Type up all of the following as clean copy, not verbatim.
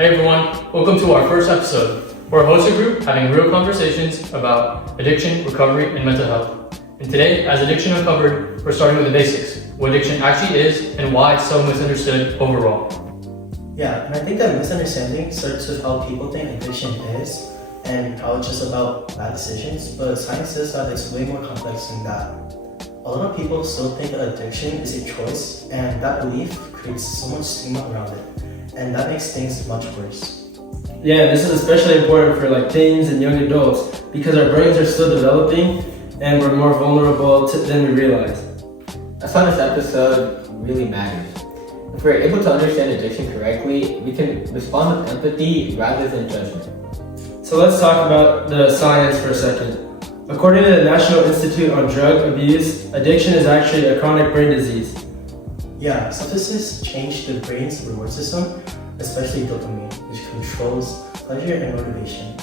Hey everyone, welcome to our first episode. We're a hosted group having real conversations about addiction, recovery, and mental health. And today, as Addiction Uncovered, we're starting with the basics, what addiction actually is and why it's so misunderstood overall. Yeah, and I think that misunderstanding starts with how people think addiction is and how it's just about bad decisions, but science says that it's way more complex than that. A lot of people still think that addiction is a choice, and that belief creates so much stigma around it. And that makes things much worse. Yeah, this is especially important for teens and young adults because our brains are still developing and we're more vulnerable than we realize. That's why this episode really matters. If we're able to understand addiction correctly, we can respond with empathy rather than judgment. So let's talk about the science for a second. According to the National Institute on Drug Abuse, addiction is actually a chronic brain disease. Yeah, substances change the brain's reward system, especially dopamine, which controls pleasure and motivation.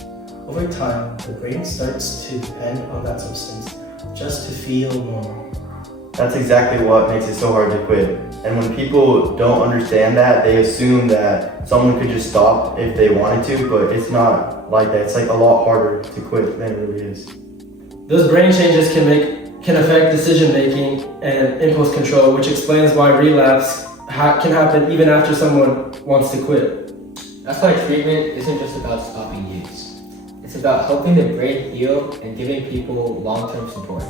Over time, the brain starts to depend on that substance just to feel normal. That's exactly what makes it so hard to quit. And when people don't understand that, they assume that someone could just stop if they wanted to, but it's not like that. It's a lot harder to quit than it really is. Those brain changes can affect decision making and impulse control, which explains why relapse can happen even after someone wants to quit. That's why treatment isn't just about stopping use. It's about helping the brain heal and giving people long-term support.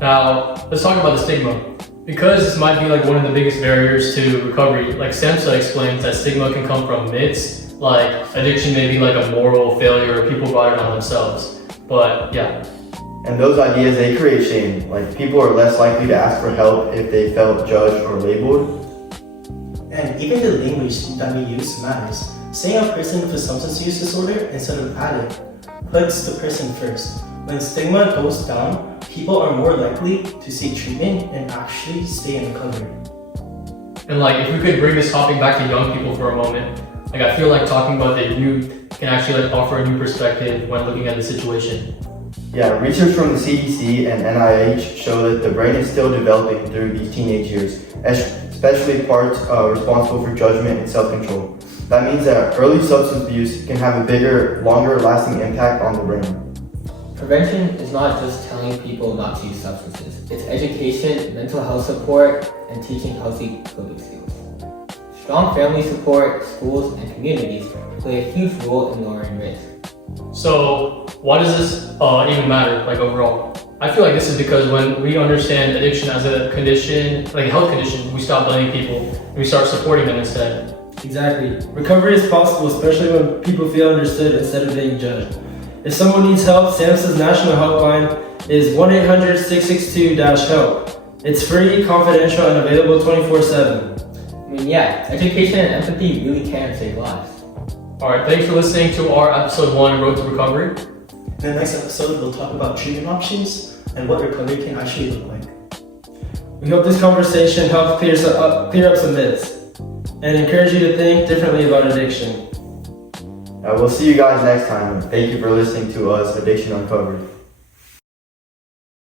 Now, let's talk about the stigma. Because this might be one of the biggest barriers to recovery, Samsa explains that stigma can come from myths, like addiction may be a moral failure or people brought it on themselves. But yeah. And those ideas, they create shame. People are less likely to ask for help if they felt judged or labeled. And even the language that we use matters. Saying a person with a substance use disorder instead of addict puts the person first. When stigma goes down, people are more likely to seek treatment and actually stay in recovery. And if we could bring this topic back to young people for a moment, I feel like talking about the youth can actually offer a new perspective when looking at the situation. Yeah, research from the CDC and NIH show that the brain is still developing through these teenage years, especially parts responsible for judgment and self-control. That means that early substance abuse can have a bigger, longer-lasting impact on the brain. Prevention is not just telling people not to use substances. It's education, mental health support, and teaching healthy coping skills. Strong family support, schools, and communities play a huge role in lowering risk. So why does this even matter, overall? I feel this is because when we understand addiction as a condition, a health condition, we stop blaming people and we start supporting them instead. Exactly. Recovery is possible, especially when people feel understood instead of being judged. If someone needs help, SAMHSA's national helpline is 1-800-662-HELP. It's free, confidential, and available 24/7. Yeah, education and empathy really can save lives. Alright, thanks for listening to our episode 1, Road to Recovery. In the next episode, we'll talk about treatment options and what recovery can actually look like. We hope this conversation helps clear up some myths and encourage you to think differently about addiction. We'll see you guys next time. Thank you for listening to us, Addiction Uncovered.